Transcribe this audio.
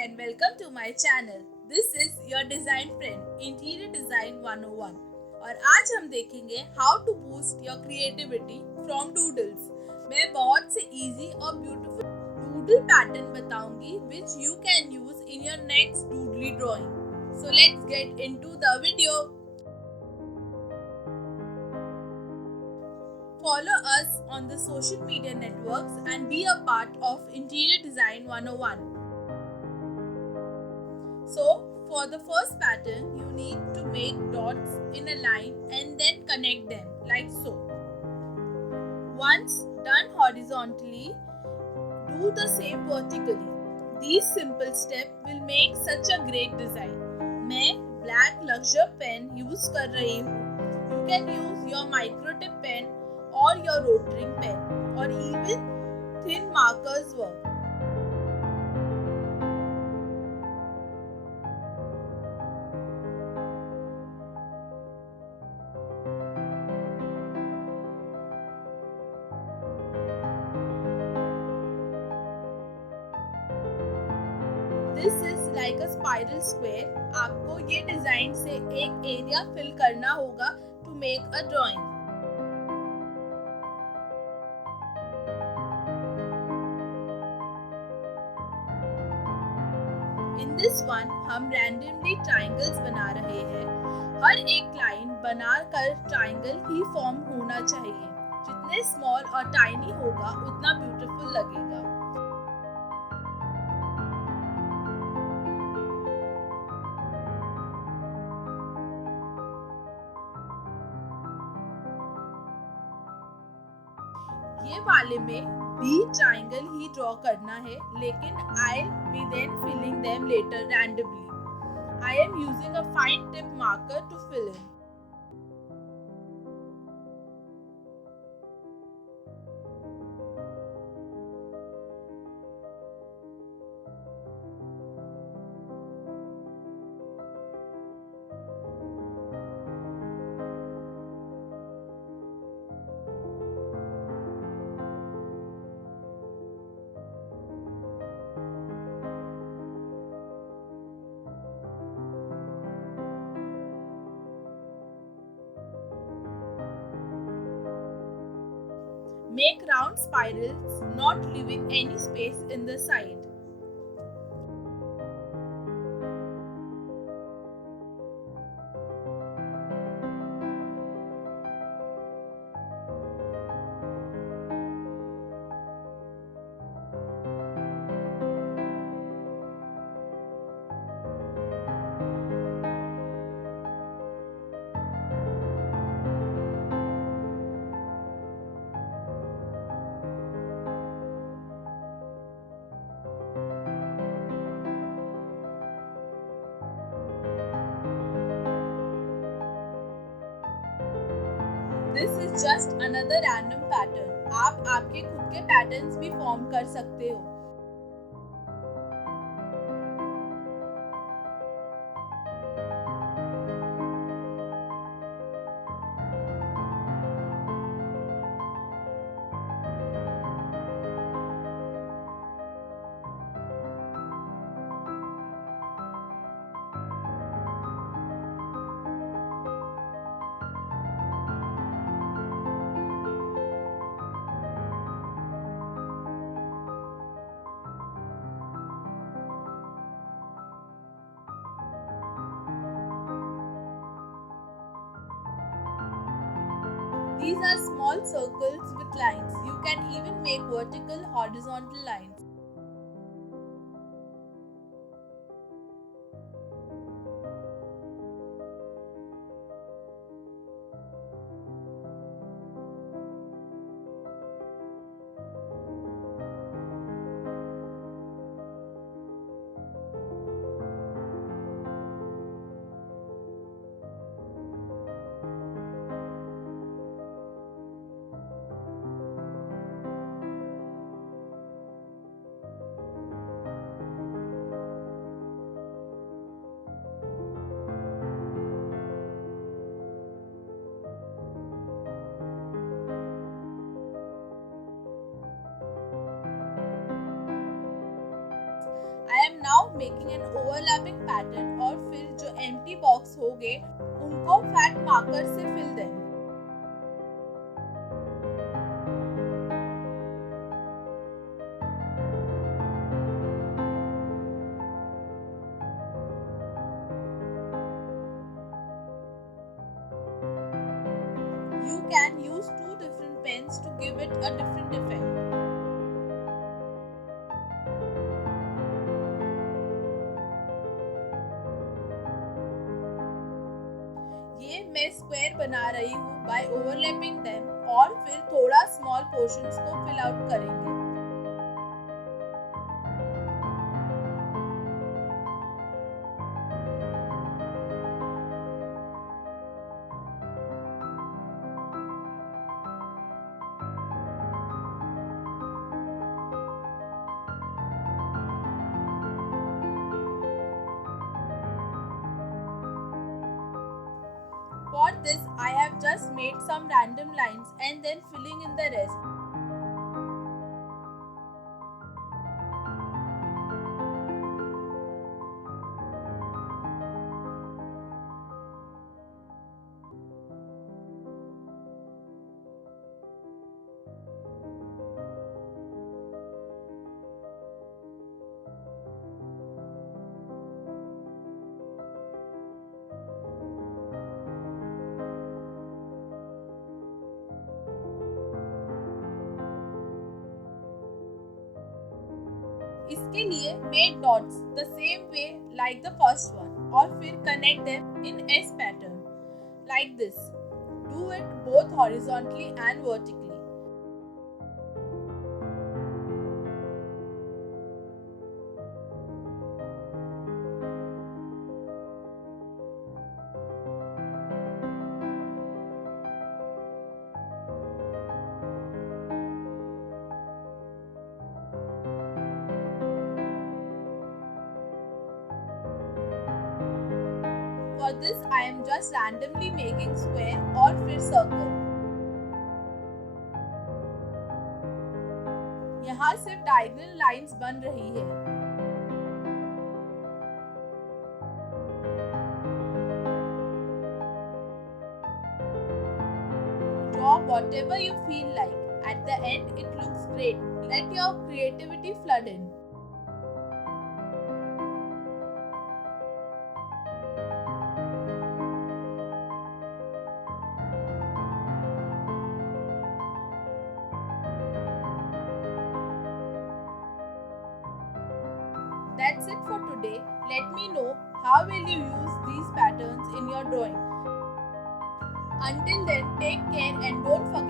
and welcome to my channel. This is your design friend Interior Design 101 और आज हम देखेंगे how to boost your creativity from doodles. मैं बहुत से easy और beautiful doodle pattern बताऊंगी which you can use in your next doodly drawing. So let's get into the video. Follow us on the social media networks and be a part of Interior Design 101. So, for the first pattern, you need to make dots in a line and then connect them like so. Once done horizontally, do the same vertically. These simple steps will make such a great design. मैं black luxury pen use कर रही हूँ. You can use your micro tip pen or your rotring pen or even thin markers work. This is like a spiral square. आपको ये design से एक area fill करना होगा to make a drawing. In this one हम randomly triangles बना रहे हैं. हर एक लाइन बनाकर ट्राइंगल ही फॉर्म होना चाहिए. जितने स्मॉल और टाइनी होगा उतना ब्यूटीफुल लगेगा. ये वाले में भी ट्राइंगल ही ड्रॉ करना है लेकिन I be then filling them later randomly. I am using a fine tip marker to fill in. Make round spirals, not leaving any space in the side. This is just another random pattern. आप आपके खुद के patterns भी form कर सकते हो. These are small circles with lines. You can even make vertical, horizontal lines. Now making an overlapping pattern और फिर जो empty box होंगे उनको fat marker से fill दें. You can use two different pens to give it a different effect. ये मैं square बना रही हूँ by overlapping them और फिर थोड़ा small portions को fill out करेंगे. For this, I have just made some random lines and then filling in the rest. इसके लिए make dots the same way like the first one और फिर connect them in S pattern like this. Do it both horizontally and vertically. For this, I am just randomly making square और फिर circle. यहाँ सिर्फ diagonal lines बन रही है. Draw whatever you feel like. At the end, it looks great. Let your creativity flood in. That's it for today. Let me know how will you use these patterns in your drawing. Until then, take care and don't forget